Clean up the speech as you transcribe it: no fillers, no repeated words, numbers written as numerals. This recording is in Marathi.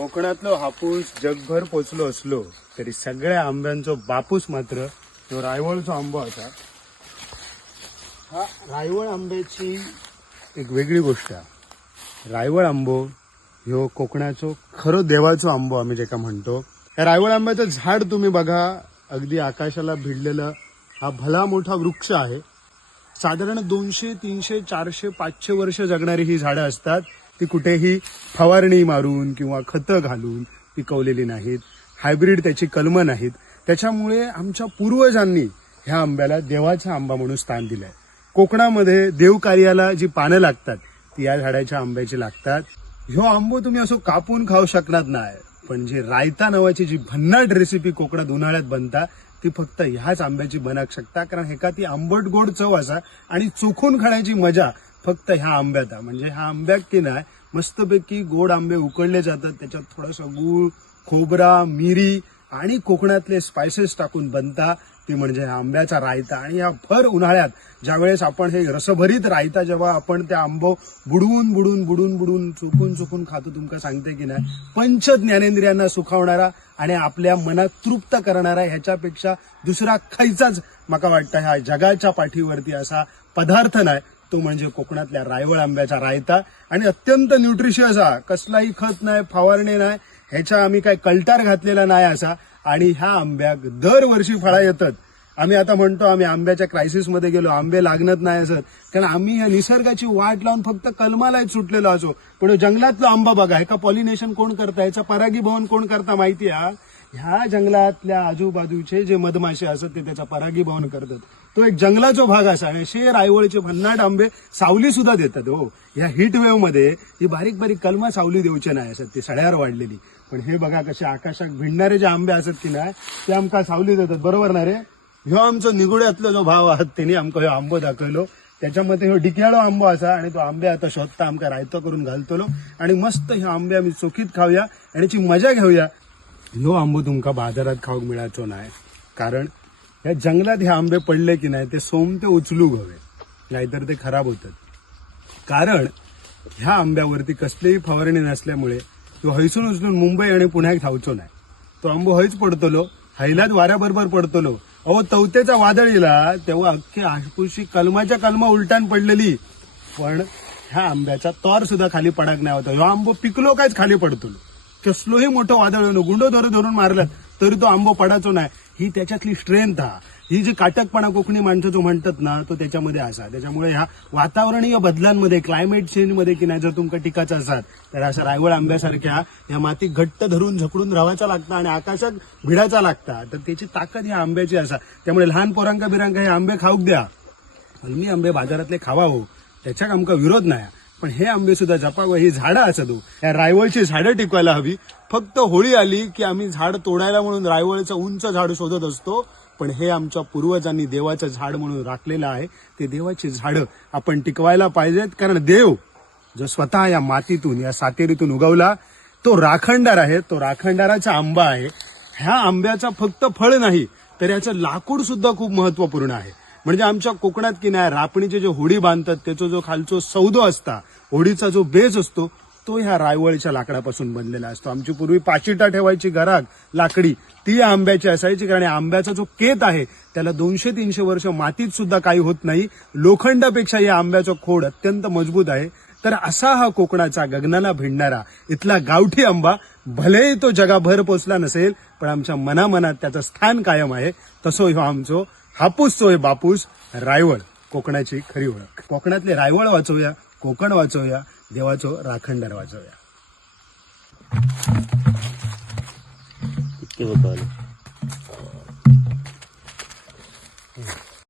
कोकणातलो हापूस जगभर पोचलो असलो तरी सगळ्या आंब्यांचो बापूस मात्र तो रायवळचो आंबो असा. हा रायवळ आंब्याची एक वेगळी गोष्ट आहे. रायवळ आंबो ह्यो कोकणाचो खरो देवाचो आंबो आम्ही जेका म्हणतो. या रायवळ आंब्याचं झाड तुम्ही बघा, अगदी आकाशाला भिडलेलं हा भला मोठा वृक्ष आहे. साधारण 200, 300, 400, 500 वर्ष जगणारी ही झाडं असतात. ती कुठेही फवारणी मारून किंवा खतं घालून पिकवलेली नाहीत. हायब्रिड त्याची कलमं नाहीत. त्याच्यामुळे आमच्या पूर्वजांनी ह्या आंब्याला देवाचा आंबा म्हणून स्थान दिलंय. कोकणामध्ये देवकार्याला जी पानं लागतात ती या झाडाच्या आंब्याची लागतात. ह्यो आंबो तुम्ही असो कापून खाऊ शकणार नाही, पण जी रायता नावाची जी भन्नाट रेसिपी कोकणात उन्हाळ्यात बनता ती फक्त ह्याच आंब्याची बनाक शकता. कारण हेका ती आंबट गोड चव असा आणि चोखून खाण्याची मजा फक्त ह्या आंब्यात. म्हणजे ह्या आंब्यात की नाही मस्तपैकी गोड आंबे उकडले जातात, त्याच्यात थोडासा गूळ, खोबरा, मिरी आणि कोकणातले स्पायसेस टाकून बनता ती म्हणजे ह्या आंब्याचा रायता. आणि ह्या भर उन्हाळ्यात ज्यावेळेस आपण हे रसभरीत रायता जेव्हा आपण त्या आंबो बुडवून बुडून बुडून बुडून चुकून चुकून खातो, तुमका सांगते की नाही पंच ज्ञानेंद्रियांना सुखावणारा आणि आपल्या मनात तृप्त करणारा ह्याच्यापेक्षा दुसरा खायचाच माका वाटतं ह्या जगाच्या पाठीवरती असा पदार्थ नाही तो म्हणजे कोकणातल्या रायवळ आंब्याचा रायता. आणि अत्यंत न्यूट्रिशियस हा, कसलाही खत नाही, फवारणी नाही, ह्याच्या आम्ही काय कल्टार घातलेला नाही असा. आणि ह्या आंब्याक दरवर्षी फळा येतात. आम्ही आता म्हणतो आम्ही आंब्याच्या क्रायसिसमध्ये गेलो, आंबे लागणत नाही असत, कारण आम्ही या निसर्गाची वाट लावून फक्त कलमालाच सुटलेलो असो. पण जंगलातला आंबा बघा, ह्याका पॉलिनेशन कोण करता, ह्याचा परागीभवन कोण करता माहिती आहे? ह्या जंगलातल्या आजूबाजूचे जे मधमाशे असत ते त्याचा परागीभवन करतात. तो एक जंगलाचा भाग असा. आणि असे रायवळचे भन्नाट आंबे सावली सुद्धा देतात. हो, ह्या हीट वेव्ह मध्ये ही बारीक बारीक कलमा सावली देऊचे नाही असत, ती सड्यावर वाढलेली. पण हे बघा कसे आकाशात भिडणारे जे आंबे असत की नाही ते आमका सावली देतात. बरोबर ना रे? ह्यो आमचं निगुड्यातलो जो भाव आहात त्यांनी आमका ह्यो आंबो दाखवलो. त्याच्यामध्ये ह्यो डिक्याळो आंबो असा आणि तो आंबे आता शोधता आमका रायतो करून घालतलो. आणि मस्त हे आंबे आम्ही चोखीत खाऊया आणि याची मजा घेऊया. ह्यो आंबो तुमका बाजारात खाऊक मिळायचो नाही, कारण या जंगलात हे आंबे पडले की नाही ते सोमते उचलूक हवे, नाहीतर ते खराब होतात. कारण ह्या आंब्यावरती कसलीही फवारणी नसल्यामुळे तो हैसून उचलून मुंबई आणि पुण्यात धावचो नाही. तो आंबो हैच पडतलो, हैलाच वाऱ्याबरोबर पडतलो. अहो तवतेचा वादळ येला तेव्हा अख्खी हापूसची कलमाच्या कलमा उलटान पडलेली, पण ह्या आंब्याचा तोर सुद्धा खाली पडाक नाही होता. ह्यो आंबो पिकलो कायच खाली पडतलो. कसलोही मोठं वादळ येणं गुंडो धरून मारलं तरी तो आंबो पडायचो नाही. ही त्याच्यातली स्ट्रेंथ हा, ही जी काटकपणा कोकणी माणसं जो म्हणतात ना तो त्याच्यामध्ये असा. त्याच्यामुळे ह्या वातावरणीय बदलांमध्ये, क्लायमेट चेंज मध्ये की नाही जर तुमका टिकायचं असाल तर अशा रायवळ आंब्यासारख्या या माती घट्ट धरून झकडून राहायचा लागता आणि आकाशात भिडायचा लागता. तर त्याची ताकद ह्या आंब्याची असा. त्यामुळे लहान पोरांका बिरांका हे आंबे खाऊक द्या. कलमी आंबे बाजारातले खावा हो, त्याच्याक आमका विरोध नाही, पण हे आंबे सुद्धा जपावं. ही झाडं असत, या रायवळची झाडं टिकवायला हवी. फक्त होळी आली की आम्ही झाड तोडायला म्हणून रायवळचं उंच झाड शोधत असतो, पण हे आमच्या पूर्वजांनी देवाचं झाड म्हणून राखलेलं आहे. ते देवाची झाडं आपण टिकवायला पाहिजेत, कारण देव जो स्वतः या मातीतून, या सातेरीतून उगवला तो राखणदार आहे. तो राखणदाराचा आंबा आहे. ह्या आंब्याचा फक्त फळ नाही तर याचं लाकूड सुद्धा खूप महत्वपूर्ण आहे. म्हणजे आमच्या कोकणात की नाही रापणीचे जे होडी बांधतात त्याचा जो खालचो सौदो असता, होडीचा जो बेस असतो तो ह्या रायवळच्या लाकडापासून बनलेला असतो. आमची पूर्वी पाचिटा ठेवायची घरात लाकडी, ती आंब्याची असायची. कारण आंब्याचा जो केत आहे त्याला 200-300 वर्ष मातीत सुद्धा काही होत नाही. लोखंडापेक्षा या आंब्याचा खोड अत्यंत मजबूत आहे. तर असा हा कोकणाचा गगनाला भिडणारा इथला गावठी आंबा, भलेही तो जगाभर पोचला नसेल पण आमच्या मनामनात त्याचं स्थान कायम आहे. तसो ह्यो आमचो हापूसचो हे बापूस रायवळ, कोकणाची खरी ओळख. कोकणातले रायवळ वाचवूया, कोकण वाचवूया, देवाचो राखणदार वाचवूया. इतके बघा